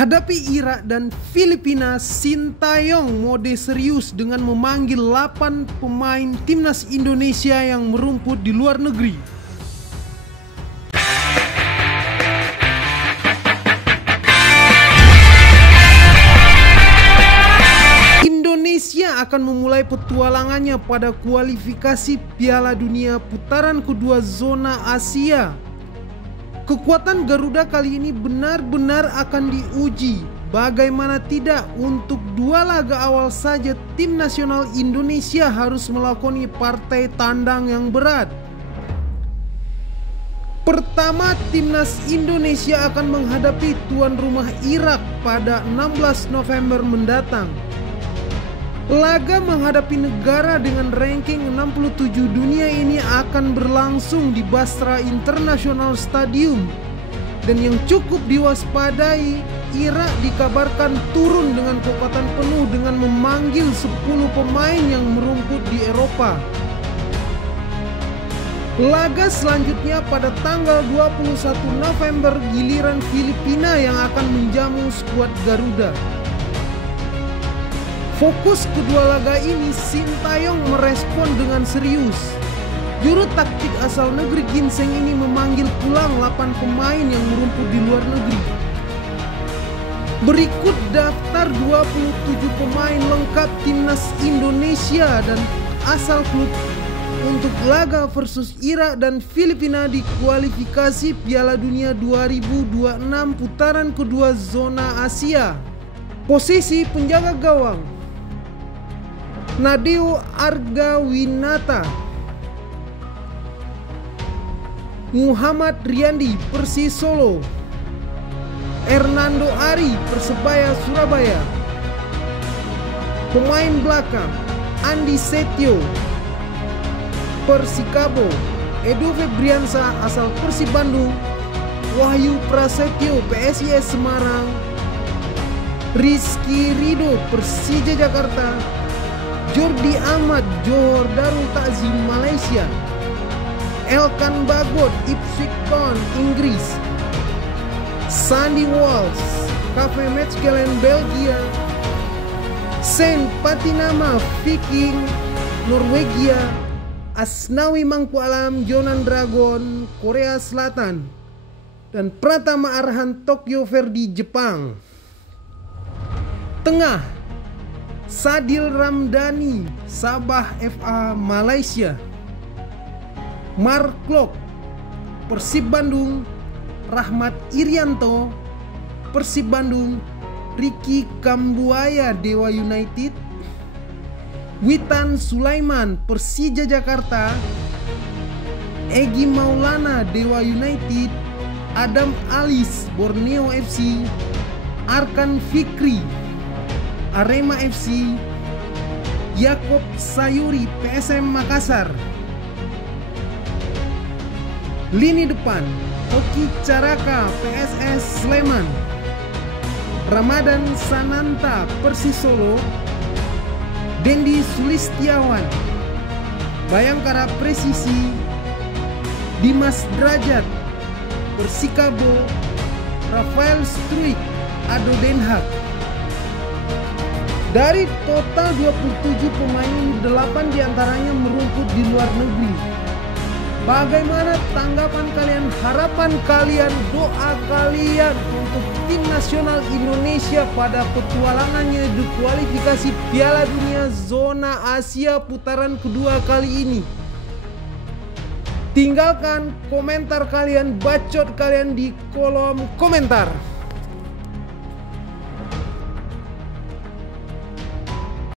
Hadapi Irak dan Filipina, Sintayong mode serius dengan memanggil 8 pemain timnas Indonesia yang merumput di luar negeri. Indonesia akan memulai petualangannya pada kualifikasi Piala Dunia putaran kedua zona Asia. Kekuatan Garuda kali ini benar-benar akan diuji. Bagaimana tidak, untuk 2 laga awal saja tim nasional Indonesia harus melakoni partai tandang yang berat. Pertama, timnas Indonesia akan menghadapi tuan rumah Irak pada 16 November mendatang. Laga menghadapi negara dengan ranking 67 dunia ini akan berlangsung di Basra International Stadium. Dan yang cukup diwaspadai, Irak dikabarkan turun dengan kekuatan penuh dengan memanggil 10 pemain yang merumput di Eropa. Laga selanjutnya pada tanggal 21 November giliran Filipina yang akan menjamu skuad Garuda. Fokus kedua laga ini, Sintayong merespon dengan serius. Juru taktik asal negeri ginseng ini memanggil pulang 8 pemain yang merumput di luar negeri. Berikut daftar 27 pemain lengkap timnas Indonesia dan asal klub untuk laga versus Irak dan Filipina di kualifikasi Piala Dunia 2026 putaran kedua zona Asia. Posisi penjaga gawang: Nadeo Argawinata, Muhammad Riyandi Persis Solo, Hernando Ari Persebaya Surabaya. Pemain belakang: Andi Setio Persikabo, Edo Febriansa asal Persib Bandung, Wahyu Prasetyo PSIS Semarang, Rizky Ridho Persija Jakarta, Jordi Ahmad Johor Darul Ta'zim Malaysia, Elkan Bagot Ipswich Town Inggris, Sandy Walsh KV Mechelen Belgia, Saint Patinama Viking Norwegia, Asnawi Mangkualam Jonan Dragon Korea Selatan, dan Pratama Arhan Tokyo Verdy Jepang. Tengah: Sadil Ramdhani Sabah FA Malaysia, Mark Klok Persib Bandung, Rahmat Irianto Persib Bandung, Ricky Kambuaya Dewa United, Witan Sulaiman Persija Jakarta, Egy Maulana Dewa United, Adam Alis Borneo FC, Arkan Fikri Arema FC, Yakob Sayuri PSM Makassar. Lini depan: Oki Caraka PSS Sleman, Ramadan Sananta Persis Solo, Dendi Sulistiawan Bayangkara Presisi, Dimas Derajat Persikabo, Rafael Struik Ado Den Haag. Dari total 27 pemain, 8 diantaranya merumput di luar negeri. Bagaimana tanggapan kalian, harapan kalian, doa kalian untuk tim nasional Indonesia pada petualangannya di kualifikasi Piala Dunia zona Asia putaran kedua kali ini? Tinggalkan komentar kalian, bacot kalian di kolom komentar.